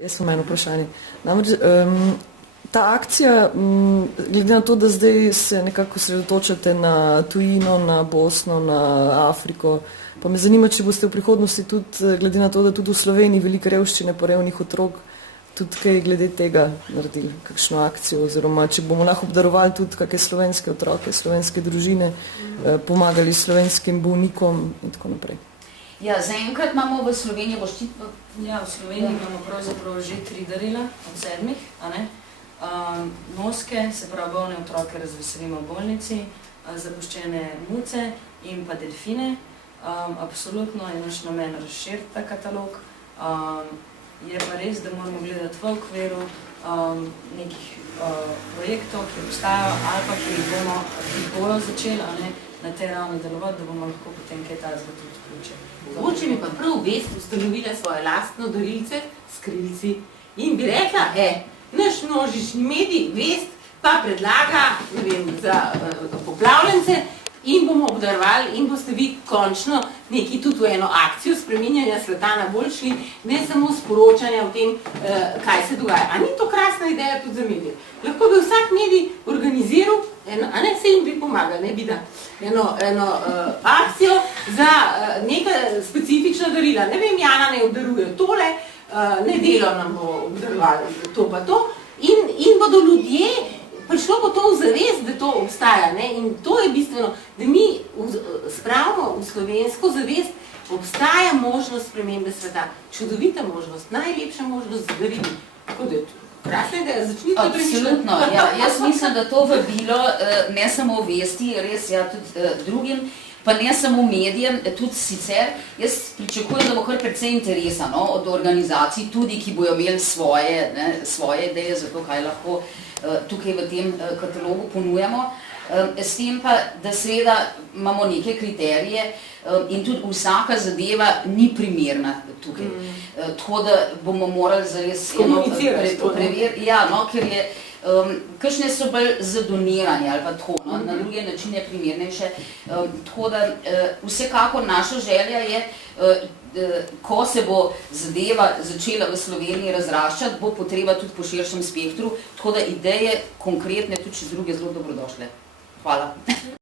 Jaz imam eno vprašanje. Namreč, ta akcija, glede na to, da zdaj se nekako sredotočate na tujino, na Bosno, na Afriko, pa me zanima, če boste v prihodnosti tudi, glede na to, da tudi v Sloveniji veliko revščine po revnih otrok, tudi kaj glede tega naredili, kakšno akcijo, oziroma če bomo lahko obdarovali tudi kakšne slovenske otroke, slovenske družine, pomagali slovenskim bolnikom in tako naprej. Ja, zaenkrat imamo v Sloveniji, Ja, v Sloveniji imamo pravzaprav že 3 darila od 7, a ne? Noske, se pravi bolne otroke razveselimo v bolnici, zapuščene muce in pa delfine. Absolutno je naš namen razširiti ta katalog. Je pa res, da moramo gledati v okviru nekih projektov, ki obstajajo ali pa ki bojo začeli, a ne, na tej ravni delovati, da bomo lahko potem kaj takega tudi vključili. Mogoče bi pa prav Vest ustanovila svoje lastno darilce s krilci in bi rekla, naš množični medij Vest pa predlaga, ne vem, za poplavljence in bomo obdarovali in boste vi končno neki tudi v eno akcijo spreminjanja sveta na boljši, ne samo sporočanja o tem, kaj se dogaja. A ni to krasna ideja tudi za medije? Lahko bi vsak medij organiziral, a ne, se jim bi pomagal, ne bi da, eno akcijo za neka specifična darila. Ne vem, Jana ne obdaruje tole, Nedelo nam bo obdarovali to pa to in bodo ljudje, prišlo bo to v zavest, da to obstaja, ne? In to je bistveno, da mi spravimo v slovensko zavest, obstaja možnost spremembe sveta, čudovita možnost, najlepša možnost za darili. Tako da je to krasne, da začnite premišljati. Absolutno, ja, jaz mislim, da to vabilo ne samo v Vesti, res ja tudi drugim, pa ne samo medijem, tudi sicer, jaz pričakujem, da bo kar precej interesa, no, od organizacij tudi, ki bojo imeli svoje ideje za to, kaj lahko tukaj v tem katalogu ponujamo. S tem pa, da seveda imamo neke kriterije in tudi vsaka zadeva ni primerna tukaj. Tako da bomo morali zares preveriti, ja, no, ker je kakšne so bolj za doniranje ali pa tako, no, na druge načine primernejše. Tako da vsekakor naša želja je, ko se bo zadeva začela v Sloveniji razraščati, bo potreba tudi po širšem spektru, tako da ideje konkretne, tudi še druge, zelo dobrodošle. Hvala.